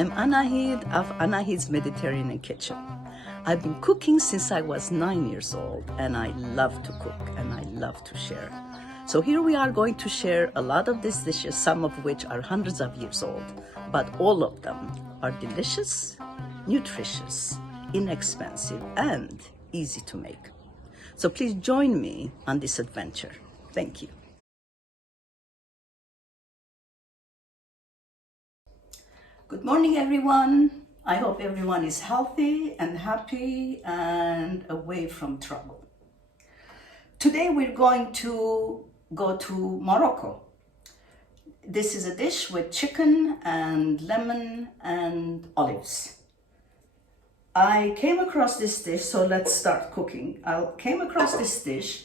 I'm Anahid of ANAHID'S Mediterranean Kitchen. I've been cooking since I was 9 years old, and I love to cook and I love to share. So here we are going to share a lot of these dishes, some of which are hundreds of years old, but all of them are delicious, nutritious, inexpensive, and easy to make. So please join me on this adventure. Thank you. Good morning, everyone. I hope everyone is healthy and happy and away from trouble. Today we're going to go to Morocco. This is a dish with chicken and lemon and olives. I came across this dish, so let's start cooking. I came across this dish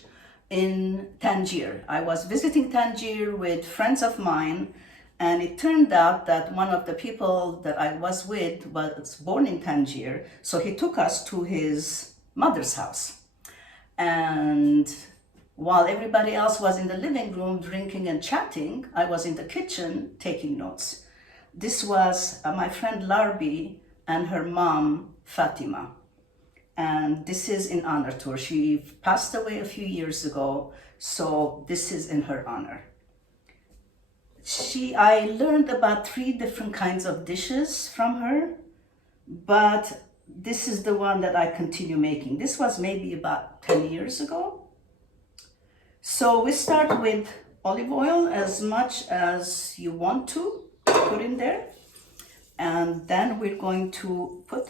in Tangier. I was visiting Tangier with friends of mine, and it turned out that one of the people that I was with was born in Tangier, so he took us to his mother's house. And while everybody else was in the living room drinking and chatting, I was in the kitchen taking notes. This was my friend Larbi and her mom, Fatima. And this is in honor to her. She passed away a few years ago, so this is in her honor. I learned about 3 different kinds of dishes from her, but this is the one that I continue making. This was maybe about 10 years ago. So we start with olive oil, as much as you want to put in there. And then we're going to put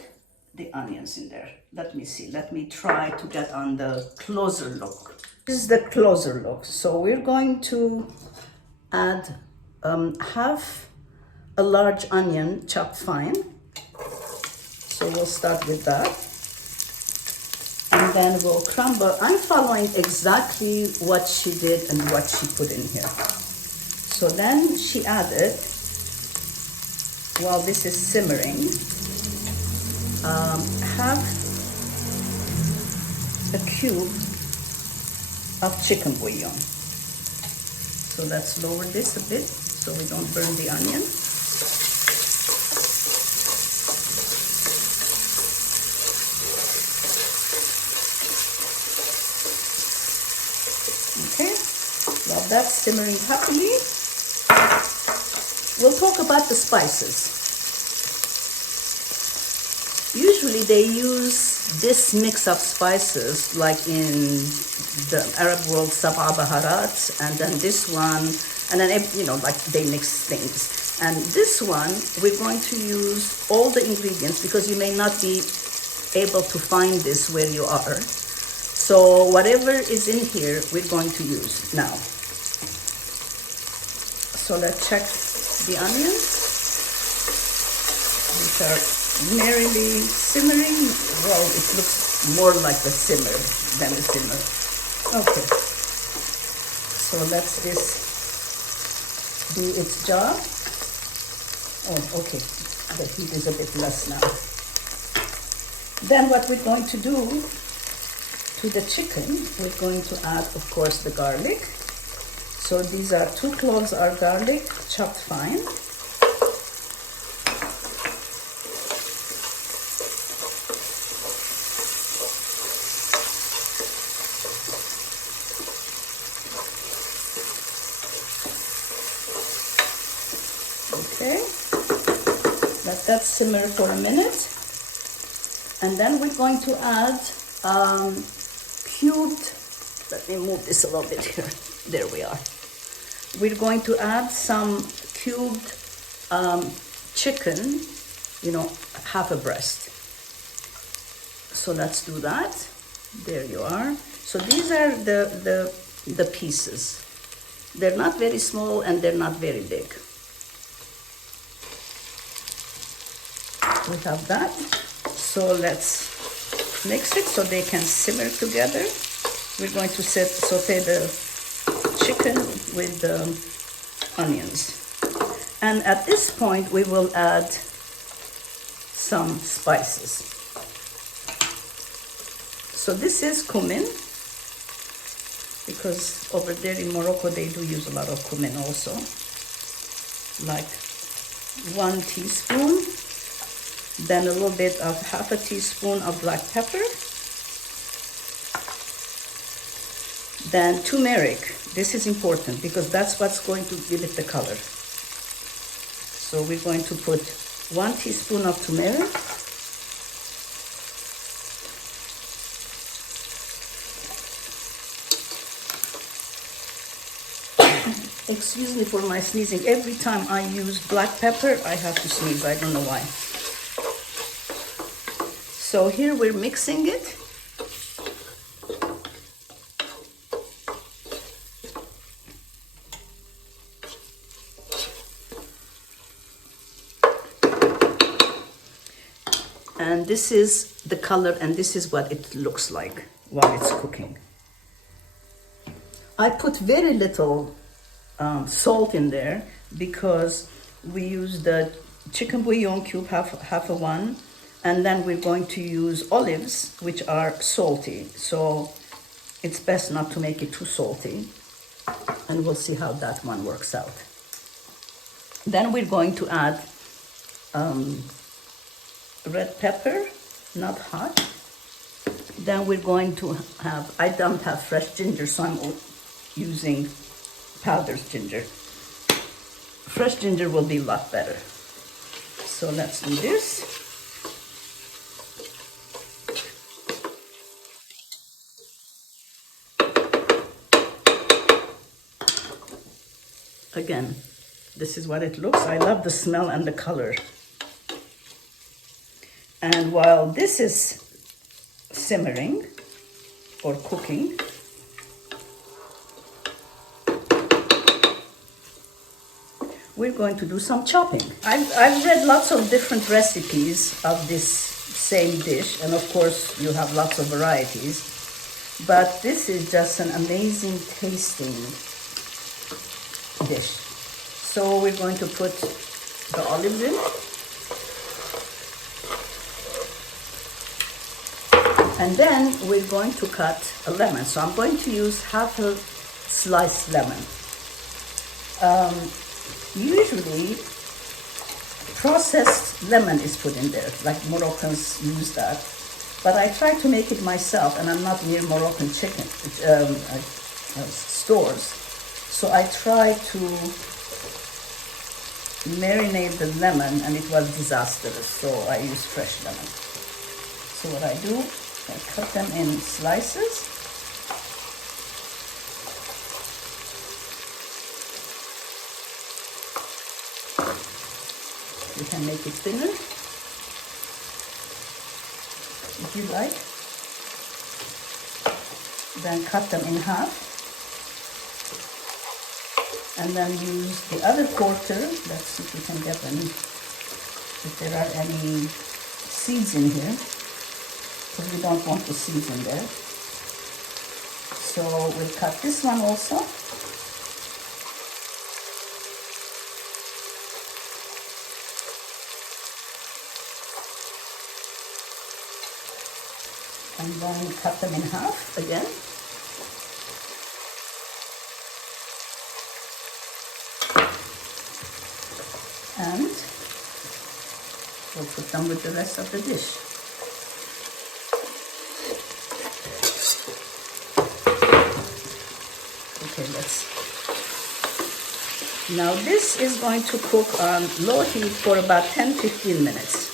the onions in there. Let me see, let me try to get on the closer look. This is the closer look. So we're going to add half a large onion chopped fine. So we'll start with that. And then we'll crumble. I'm following exactly what she did and what she put in here. So then she added, while this is simmering, half a cube of chicken bouillon. So let's lower this a bit so we don't burn the onion. Okay, while that's simmering happily, we'll talk about the spices. Usually they use this mix of spices, like in the Arab world, sab'a baharat, and then this one, and then, like they mix things. And this one, we're going to use all the ingredients because you may not be able to find this where you are. So whatever is in here, we're going to use now. So let's check the onions, which are merrily simmering. Well, it looks more like a simmer than a simmer. Okay, so let's this do its job. Oh, okay, the heat is a bit less now. Then what we're going to do to the chicken, we're going to add, of course, the garlic. So these are 2 cloves of garlic, chopped fine. Okay, let that simmer for a minute. And then we're going to add cubed, let me move this a little bit here. There we are. We're going to add some cubed chicken, half a breast. So let's do that. There you are. So these are the pieces. They're not very small and they're not very big. We have that. So let's mix it so they can simmer together. We're going to saute the chicken with the onions. And at this point, we will add some spices. So this is cumin, because over there in Morocco, they do use a lot of cumin also. Like 1 teaspoon. then a little bit of half a teaspoon of black pepper, then turmeric. This is important because that's what's going to give it the color. So we're going to put 1 teaspoon of turmeric, excuse me for my sneezing. Every time I use black pepper, I have to sneeze. I don't know why. So here we're mixing it. And this is the color, and this is what it looks like while it's cooking. I put very little salt in there because we use the chicken bouillon cube, half a one, and then we're going to use olives, which are salty. So it's best not to make it too salty, and we'll see how that one works out. Then we're going to add red pepper, not hot. Then we're going to have, I don't have fresh ginger, so I'm using powdered ginger. Fresh ginger will be a lot better. So let's do this. Again, this is what it looks. I love the smell and the color. And while this is simmering or cooking, we're going to do some chopping. I've read lots of different recipes of this same dish, and of course you have lots of varieties, but this is just an amazing tasting dish. So we're going to put the olives in. And then we're going to cut a lemon. So I'm going to use half a sliced lemon. Usually, processed lemon is put in there, like Moroccans use that. But I try to make it myself, and I'm not near Moroccan chicken stores. So I try to marinate the lemon, and it was disastrous. So I use fresh lemon. So what I do, I cut them in slices. You can make it thinner if you like. Then cut them in half. And then use the other quarter. Let's see if we can get any, if there are any seeds in here, because we don't want the seeds in there. So we'll cut this one also. And then cut them in half again. And we'll put them with the rest of the dish. Okay, now this is going to cook on low heat for about 10-15 minutes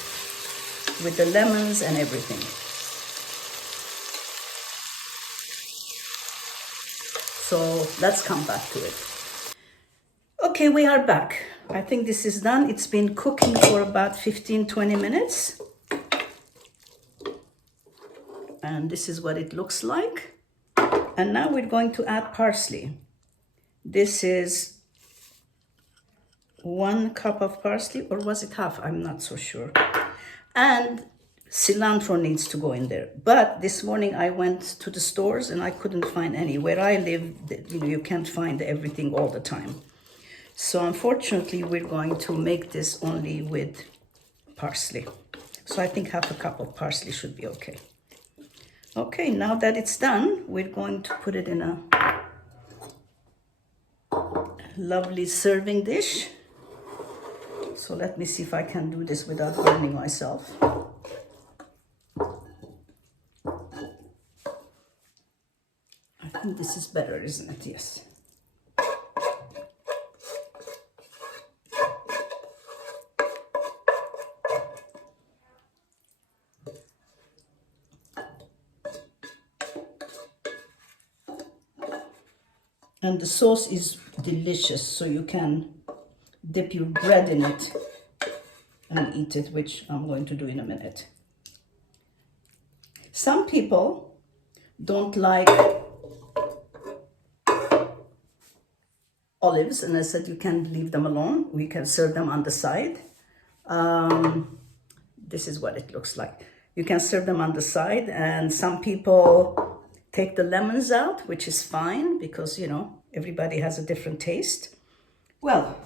with the lemons and everything. So let's come back to it. Okay, we are back. I think this is done. It's been cooking for about 15-20 minutes. And this is what it looks like. And now we're going to add parsley. This is 1 cup of parsley, or was it half? I'm not so sure. And cilantro needs to go in there. But this morning I went to the stores and I couldn't find any. Where I live, you can't find everything all the time. So unfortunately, we're going to make this only with parsley. So I think half a cup of parsley should be okay. Okay, now that it's done, we're going to put it in a lovely serving dish. So let me see if I can do this without burning myself. I think this is better, isn't it? Yes. And the sauce is delicious, so you can dip your bread in it and eat it, which I'm going to do in a minute. Some people don't like olives, and I said you can leave them alone. We can serve them on the side. This is what it looks like. You can serve them on the side, and some people take the lemons out, which is fine because, you know, everybody has a different taste. Well,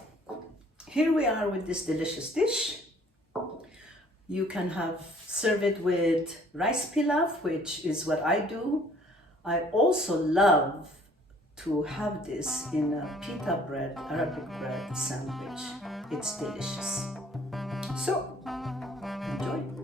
here we are with this delicious dish. You can serve it with rice pilav, which is what I do. I also love to have this in a pita bread, Arabic bread sandwich. It's delicious. So, enjoy.